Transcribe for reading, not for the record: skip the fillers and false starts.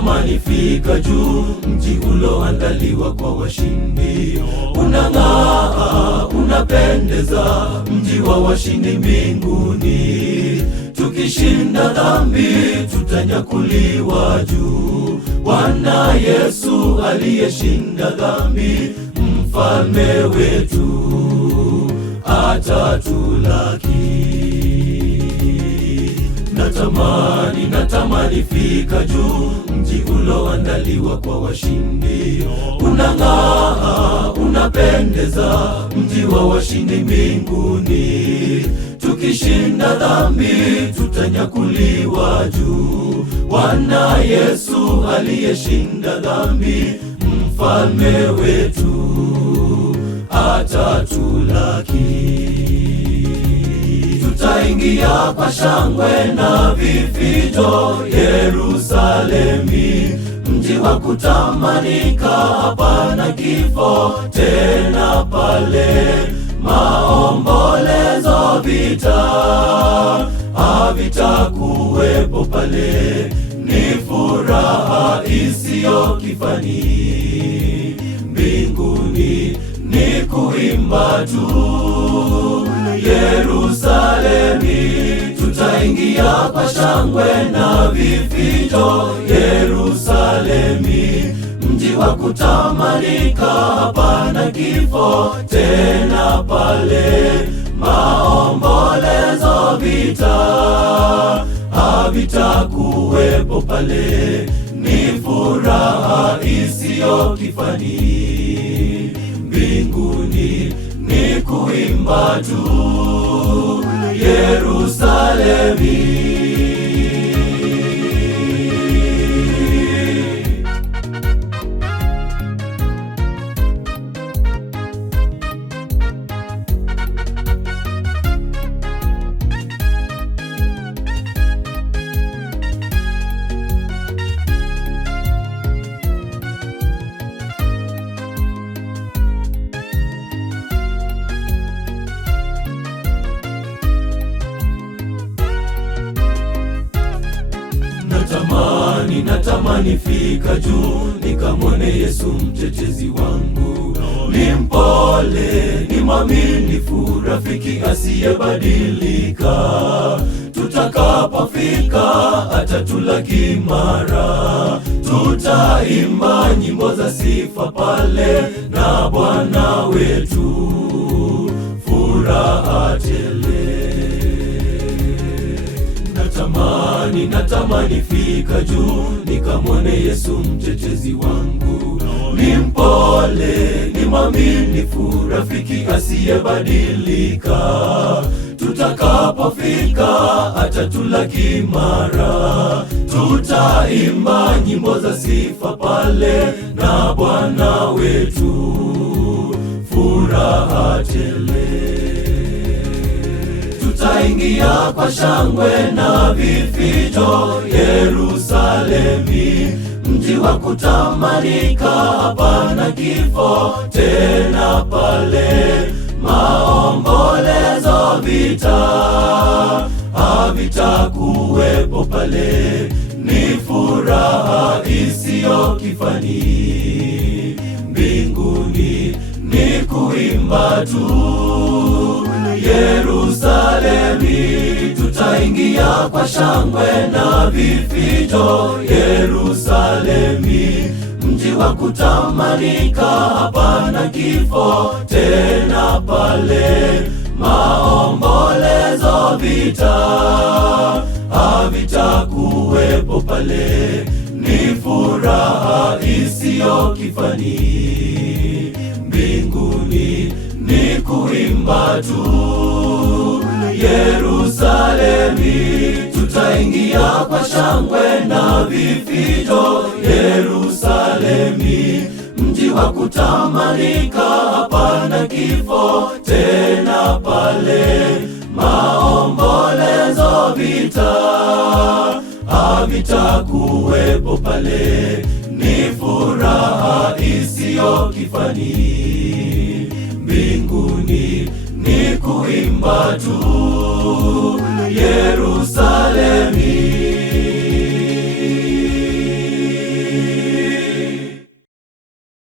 natamani fika juu, mji uloandaliwa kwa washindi. Unang'aa, unapendeza, mji wa washindi mbinguni. Tukishinda dhambi tutanyakuliwa juu. Bwana Yesu aliyeshinda dhambi, mfalme wetu atatulaki. Natamani fika juu, mji uloandaliwa kwa washindi. Unang'aa, unapendeza, mji wa washindi mbinguni. Tukishinda dhambi tutanyakuliwa juu. Bwana Yesu aliyeshinda dhambi, mfalme wetu atatulaki. Tutaingia kwa shangwe na vifijo Yerusalemi, mji wa kutamanika, hapana kifo tena pale. Maombolezo, vita havitakuwepo pale, ni furaha isiyo kifani. Mbinguni ni kuimba tu. Yerusalemi, tutaingia kwa shangwe na vifijo Yerusalemi, mji wa kutamanika, hapana kifo tena pale. Maombolezo, vita havitakuwepo pale, ni furaha isiyo kifani. Mbinguni ni kuimba tu. Yerusalemi. Natamani fika juu, nikamwone Yesu mtetezi wangu. Ni mpole, ni mwaminifu, rafiki asiyebadilika. Tutakapofika atatulaki mara. Tutaimba nyimbo za sifa pale na Bwana wetu, furaha tele. Natamani fika juu, nikamwone Yesu mtetezi wangu. Ni mpole, ni mwaminifu, rafiki asiyebadilika. Tutakapofika atatulaki mara. Tutaimba nyimbo za sifa pale na Bwana wetu, furaha tele. Tutaingia kwa shangwe na vifijo Yerusalemi, mji wa kutamanika, hapana kifo tena pale. Maombolezo, vita havitakuwepo pale, ni furaha isiyo kifani. Mbinguni ni kuimba tu. Yerusalemi, tutaingia kwa shangwe na vifijo Yerusalemi, mji wa kutamanika, hapana kifo tena pale. Maombolezo, vita havitakuwepo pale, ni furaha isiyo kifani. Mbinguni ni kuimba tu. Yerusalemi, tutaingia kwa shangwe na vifijo Yerusalemi, mji wa kutamanika, hapana kifo tena pale. Maombolezo, vita havitakuwepo pale, ni furaha isiyo kifani. Mbinguni ni kuimba tu.